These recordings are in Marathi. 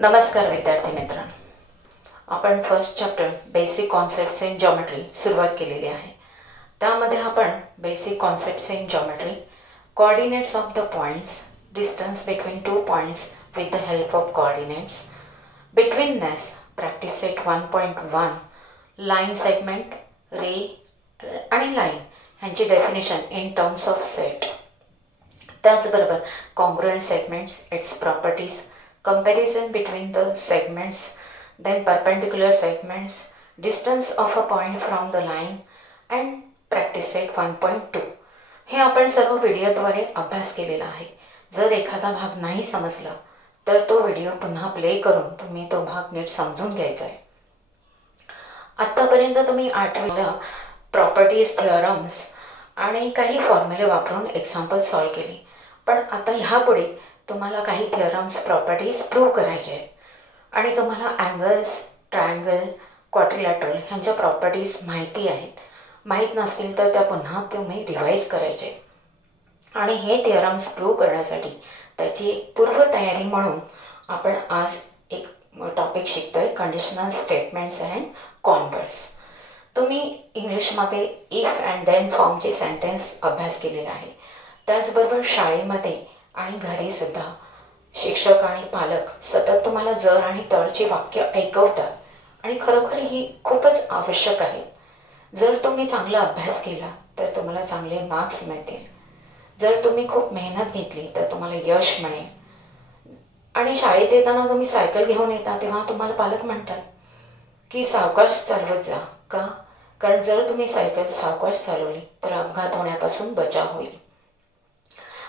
नमस्कार विद्यार्थी मित्रांनो, आपण first chapter basic concepts in geometry सुरुवात केलेली आहे. त्यामध्ये आपण basic concepts in geometry, coordinates of the points, distance between two points with the help of coordinates, betweenness, practice set 1.1, line segment, ray आणि लाईन ह्यांची definition in terms of set, त्याचबरोबर congruent segments, its properties, comparison between the segments, then perpendicular segments, distance of a point from the line and practice set 1.2. हे आपण सर्व व्हिडिओद्वारे अभ्यास केलेला आहे. जर एखादा भाग नाही समजला तर तो व्हिडिओ पुन्हा प्ले करून तुम्ही तो भाग नीट समजून घ्यायचा आहे. आत्तापर्यंत तुम्ही 8वीला प्रॉपर्टीज, थिअरम्स आणि काही फॉर्म्युले वापरून एक्झाम्पल सॉल्व केली. पण आता ह्यापुढे तुम्हाला काही थिअरम्स, प्रॉपर्टीज प्रूव्ह करायचे आहेत आणि तुम्हाला अँगल्स, ट्रायंगल, क्वाड्रिलॅटरल ह्यांच्या प्रॉपर्टीज माहिती आहेत. माहीत नसतील तर त्या पुन्हा तुम्ही रिवाईज करायचे. आणि हे थिअरम्स प्रूव्ह करण्यासाठी त्याची एक पूर्वतयारी म्हणून आपण आज एक टॉपिक शिकतो आहे, कंडिशनल स्टेटमेंट्स अँड कॉन्वर्स. तुम्ही इंग्लिशमध्ये इफ अँड देन फॉर्मचे सेंटेन्स अभ्यास केलेला आहे. त्याचबरोबर शाळेमध्ये आणि घरीसुद्धा शिक्षक आणि पालक सतत तुम्हाला जर आणि तरची वाक्य ऐकवतात आणि खरोखर ही खूपच आवश्यक आहे. जर तुम्ही चांगला अभ्यास केला तर तुम्हाला चांगले मार्क्स मिळतील. जर तुम्ही खूप मेहनत घेतली तर तुम्हाला यश मिळेल. आणि शाळेत येताना तुम्ही सायकल घेऊन येता तेव्हा तुम्हाला पालक म्हणतात की सावकाश चालवत जा. का? कारण जर तुम्ही सायकल सावकाश चालवली तर अपघात होण्यापासून बचाव होईल.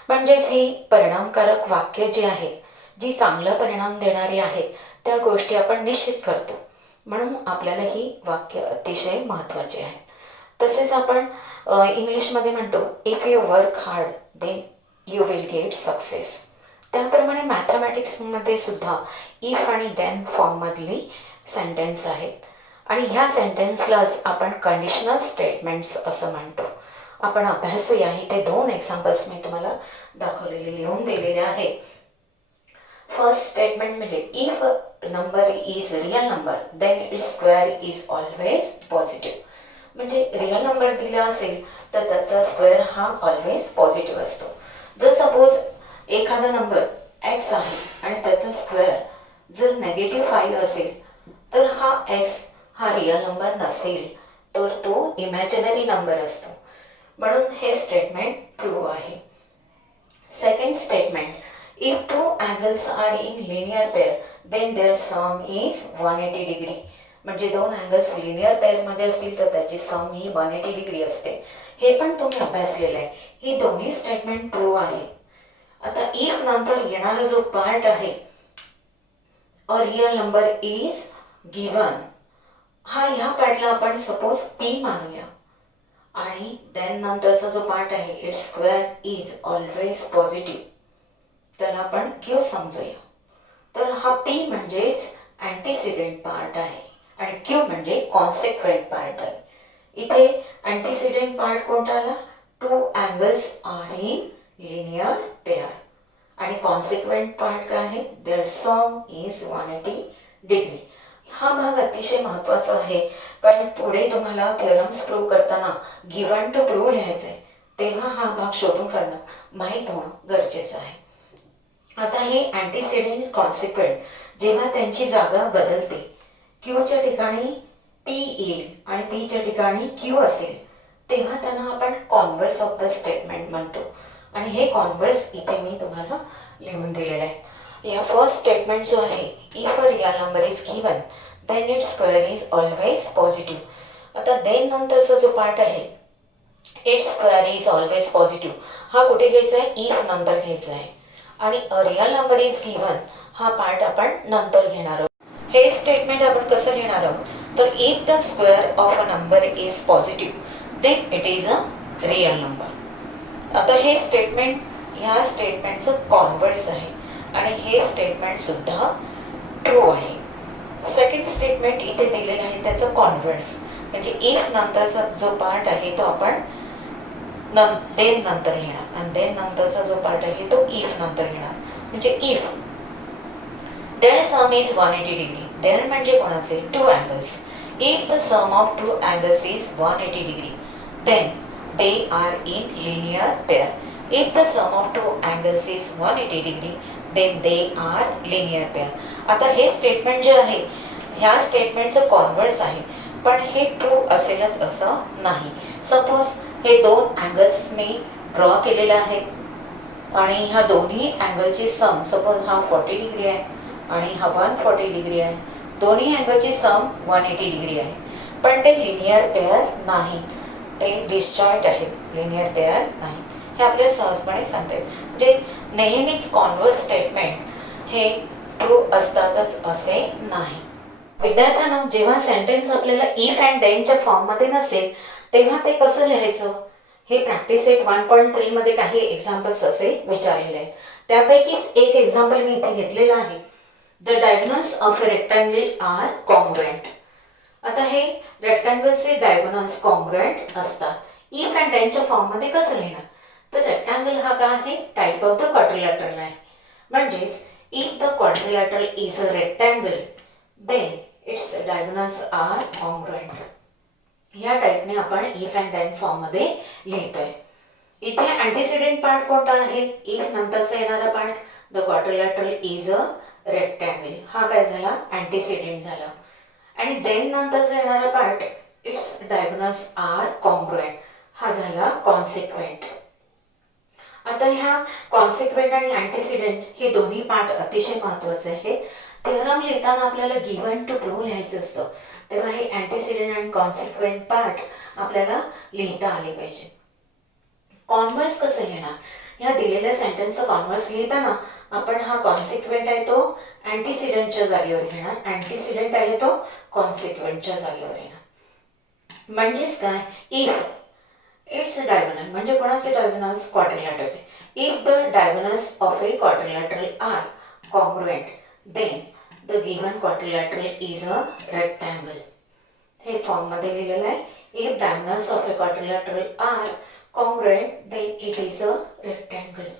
म्हणजेच ही परिणामकारक वाक्य जी आहेत, जी चांगला परिणाम देणारी आहेत, त्या गोष्टी आपण निश्चित करतो. म्हणून आपल्याला ही वाक्य अतिशय महत्त्वाची आहेत. तसेच आपण इंग्लिशमध्ये म्हणतो if you work hard then you will get success. त्याप्रमाणे मॅथमॅटिक्समध्ये सुद्धा इफ आणि देन फॉर्ममधली सेंटेन्स आहेत आणि ह्या सेंटेन्सलाच आपण कंडिशनल स्टेटमेंट्स असं म्हणतो. आपण अभ्यासूया. इथे 2 एक्झाम्पल्स मी तुम्हाला दाखवलेले, लिहून दिलेले आहे. फर्स्ट स्टेटमेंट म्हणजे if number is real number then its square is always positive. म्हणजे रिअल नंबर दिला असेल तर त्याचा स्क्वेअर हा ऑलवेज पॉझिटिव्ह असतो. जर सपोज एखादा नंबर एक्स आहे आणि त्याचा स्क्वेअर जर -5 असेल तर हा एक्स हा रिअल नंबर नसेल, तर तो इमॅजिनरी नंबर असतो. म्हणून हे स्टेटमेंट प्रूव्ह आहे. Second statement, if two angles are in linear pair then their sum is 180 degree. म्हणजे 2 अँगल्स लिनियर पेअरमध्ये असतील तर त्याची सम ही 180 डिग्री असते. हे पण तुम्ही अभ्यासलेलं आहे. ही दोन्ही स्टेटमेंट प्रूव्ह आहे. आता इफ नंतर येणारा जो पार्ट आहे, अ रिअल नंबर इज गिवन, हा ह्या पार्टला आपण सपोज पी मानूया. आणि देन नंतरचा जो पार्ट आहे its square is always positive, त्याला आपण क्यू समजूया. तर हा पी म्हणजेच अँटीसिडेंट पार्ट आहे आणि क्यू म्हणजे कॉन्सिक्वेंट पार्ट आहे. इथे अँटीसिडेंट पार्ट कोणता आला? 2 angles are in linear pair. आणि कॉन्सिक्वेंट पार्ट काय आहे? Their sum is 180 degree. हा भाग अतिशय महत्त्वाचा आहे, कारण पुढे तुम्हाला थिअरम्स प्रूव्ह करताना गिवन टू प्रूव्ह लिहायचं आहे, तेव्हा हा भाग शोधून काढणं, माहीत होणं गरजेचं आहे. आता हे अँटीसिडेंट, कॉन्सिक्वेंट जेव्हा त्यांची जागा बदलते, क्यूच्या ठिकाणी पी येईल आणि पीच्या ठिकाणी क्यू असेल, तेव्हा त्यांना आपण कॉन्व्हर्स ऑफ द स्टेटमेंट म्हणतो. आणि हे कॉन्व्हर्स इथे मी तुम्हाला लिहून दिलेलं आहे. या फर्स्ट स्टेटमेंट जो आहे, if a real number is given then its square is always positive. आता देन नंतरचा जो पार्ट आहे its square is always positive, हा कुठे घ्यायचा आहे? इफ नंतर घ्यायचा आहे. आणि a real number is given हा पार्ट आपण नंतर घेणार आहोत. हे स्टेटमेंट आपण कसं लिहिणार आहोत? तर if the square of a number is positive then it is a real number. आता हे स्टेटमेंट ह्या स्टेटमेंटचं कॉन्व्हर्स आहे आणि हे स्टेटमेंट सुद्धा ट्रू आहे. सेकंड स्टेटमेंट इथे दिलेलं आहे त्याचं कॉन्व्हर्स, म्हणजे इफ नंतरचा जो पार्ट आहे तो आपण देन नंतर लिहिणार आणि देन नंतरचा जो पार्ट आहे तो इफ नंतर घेणार. म्हणजे if their sum is 180 degree. Their म्हणजे कोणाचे? Two angles. If the sum of two angles is 180 degree then they are in linear pair. If the sum of two angles is 180 degree then they are linear pair. आता हे स्टेटमेंट जे आहे ह्या स्टेटमेंटचं कॉन्व्हर्स आहे, पण हे ट्रू असेलच असं नाही. सपोज हे दोन अँगल्स मी ड्रॉ केलेले आहेत आणि ह्या दोन्ही अँगलची सम, सपोज हा 40 डिग्री आहे आणि हा 140 डिग्री आहे. दोन्ही अँगलची सम 180 डिग्री आहे, पण ते लिनियर पेअर नाही, ते डिसजॉईंट आहेत, लिनियर पेअर नाही. हे आपल्याला सहजपणे सांगता येईल. म्हणजे नेहमीच कॉन्व्हर्स स्टेटमेंट हे ट्रू असतातच असे नाही. विद्यार्थ्यांना जेव्हा सेंटेन्स आपल्याला इफ अँड देनच्या फॉर्ममध्ये नसेल तेव्हा ते कसं लिहायचं हे प्रॅक्टिस सेट 1.3 मध्ये काही एक्झाम्पल्स असे विचारलेले आहेत. त्यापैकीच एक एक्झाम्पल मी इथे घेतलेलं आहे. The diagonals of a rectangle are congruent. आता हे रेक्टँगलचे डायगोनल्स कॉन्ग्रुएंट असतात. इफ अँड देनच्या फॉर्ममध्ये कसं लिहिणार? तर रेक्टँगल हा काय आहे? टाईप ऑफ द क्वाड्रिलॅटरल आहे. म्हणजेच if the quadrilateral is a rectangle then its diagonals are congruent. ह्या टाईपने आपण इफ अँड देन फॉर्ममध्ये लिहितोय. इथे अँटीसिडेंट पार्ट कोणता आहे? इफ नंतरचा येणारा part. The quadrilateral is a rectangle हा काय झाला? अँटीसिडेंट झाला. आणि देन नंतरचा येणारा part its diagonals are congruent हा झाला कॉन्सिक्वेंट. आता ह्या कॉन्सिक्वेंट आणि अँटीसिडेंट हे दोन्ही पार्ट अतिशय महत्त्वाचे आहेत. थेरम लिहिताना आपल्याला गिव्हन टू प्रूव्ह लिहायचं असतं, तेव्हा हे अँटीसिडेंट आणि कॉन्सिक्वेंट पार्ट आपल्याला लिहिता आले पाहिजे. कॉन्व्हर्स कसं लिहिणार? ह्या दिलेल्या सेंटेन्सचं कॉन्व्हर्स लिहिताना आपण हा कॉन्सिक्वेंट आहे तो अँटीसिडेंटच्या जागेवर घेणार, अँटीसिडेंट आहे तो कॉन्सिक्वेंटच्या जागेवर येणार. म्हणजेच काय? इफ इट्स डायगोनल म्हणजे कोणाचे डायगोनल्स? क्वाड्रिलॅटरचे. If the diagonals of a quadrilateral are congruent then the given quadrilateral is a rectangle. हे फॉर्ममध्ये लिहिलेलं आहे. If diagonals of a quadrilateral are congruent then it is a rectangle.